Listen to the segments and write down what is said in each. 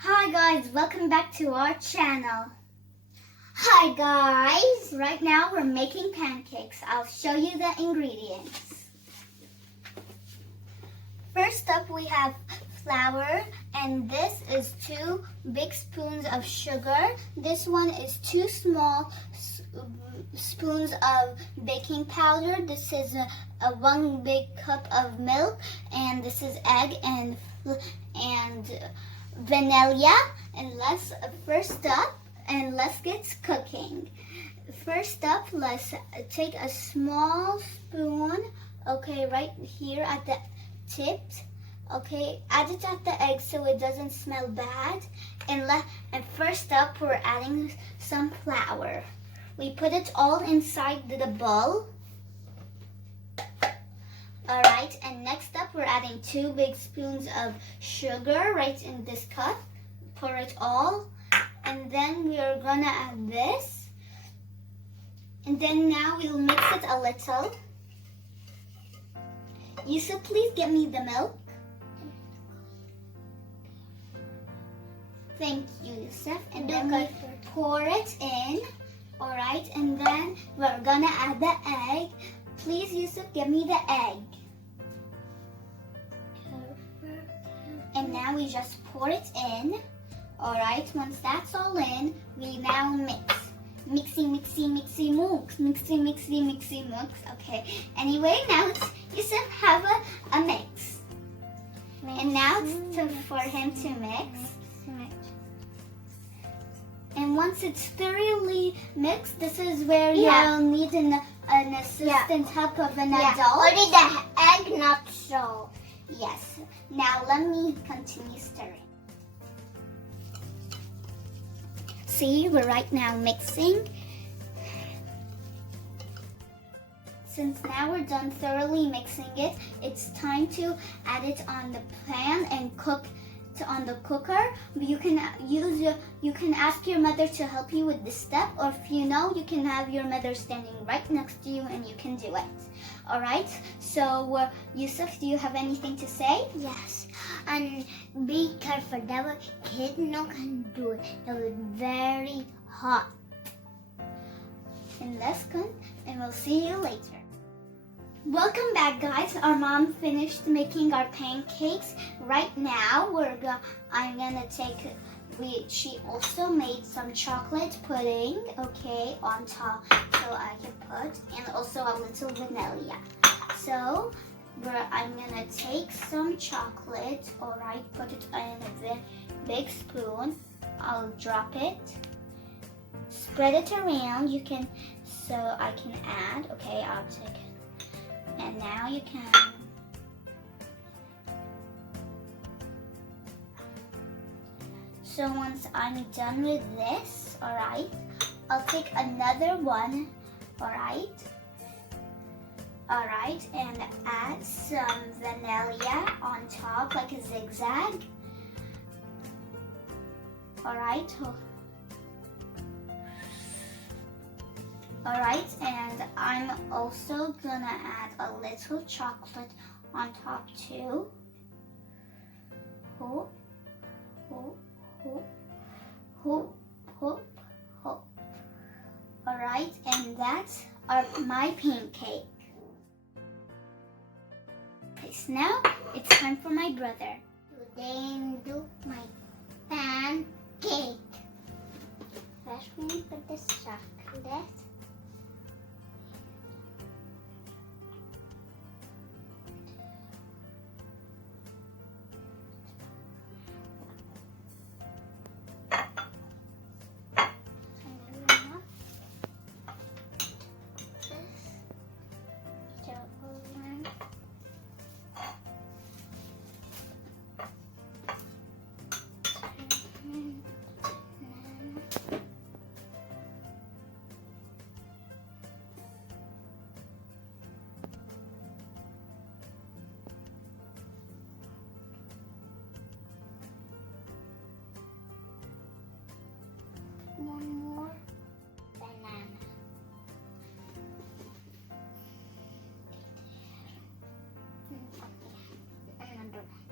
Hi guys, welcome back to our channel. Hi guys, right now we're making pancakes. I'll show you the ingredients. First up we have flour, and this is 2 big spoons of sugar. This one is 2 small spoons of baking powder. This is a 1 big cup of milk, and this is egg and vanilla. And let's get cooking. First up, let's take a small spoon, okay, right here at the tips. Okay, add it at the egg so it doesn't smell bad. And first up, we're adding some flour. We put it all inside the bowl. All right, and next up, we're adding 2 big spoons of sugar right in this cup. Pour it all, and then we are gonna add this. And then now we'll mix it a little. Yusuf, please get me the milk. Thank you, Yusuf. And then we pour it in. All right, and then we're gonna add the egg. Please, Yusuf, give me the egg. And now we just pour it in. All right, once that's all in, we now mix. Mixy, mixy, mixy, mix. Mixy, mixy, mixy, mix. Okay, anyway, now it's Yusuf have a mix. And now it's for him to mix. And once it's thoroughly mixed, this is where you'll need an assistant help of an adult. Only the egg, not so. Yes. Now let me continue stirring. See, we're right now mixing. Since now we're done thoroughly mixing it, it's time to add it on the pan and cook on the cooker. You can ask your mother to help you with this step, or if you know, you can have your mother standing right next to you and you can do it. All right, so Yusuf, do you have anything to say? Yes, and be careful. That was kid no can do it. It was very hot. And and we'll see you later. Welcome back, guys. Our mom finished making our pancakes. Right now, I'm gonna take. She also made some chocolate pudding, okay, on top, so I can put, and also a little vanilla. So, I'm gonna take some chocolate. All right, put it in a big spoon. I'll drop it. Spread it around. So I can add. Okay, I'll take it. And now you can so once I'm done with this, all right, I'll take another one, all right, and add some vanilla on top like a zigzag, all right. Alright, and I'm also gonna add a little chocolate on top too. Hoop, hoop, hoop, hoop, hoop, hoop. Alright, and that's my pancake. Okay, so now it's time for my brother. Today do my pancake. First we put the chocolate. One more banana. Another one.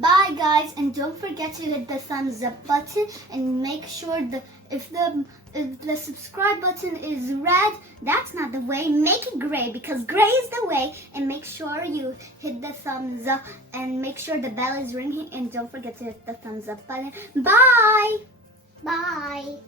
Bye guys, and don't forget to hit the thumbs up button and make sure if the subscribe button is red, that's not the way. Make it gray because gray is the way. And make sure you hit the thumbs up and make sure the bell is ringing, and don't forget to hit the thumbs up button. Bye. Bye.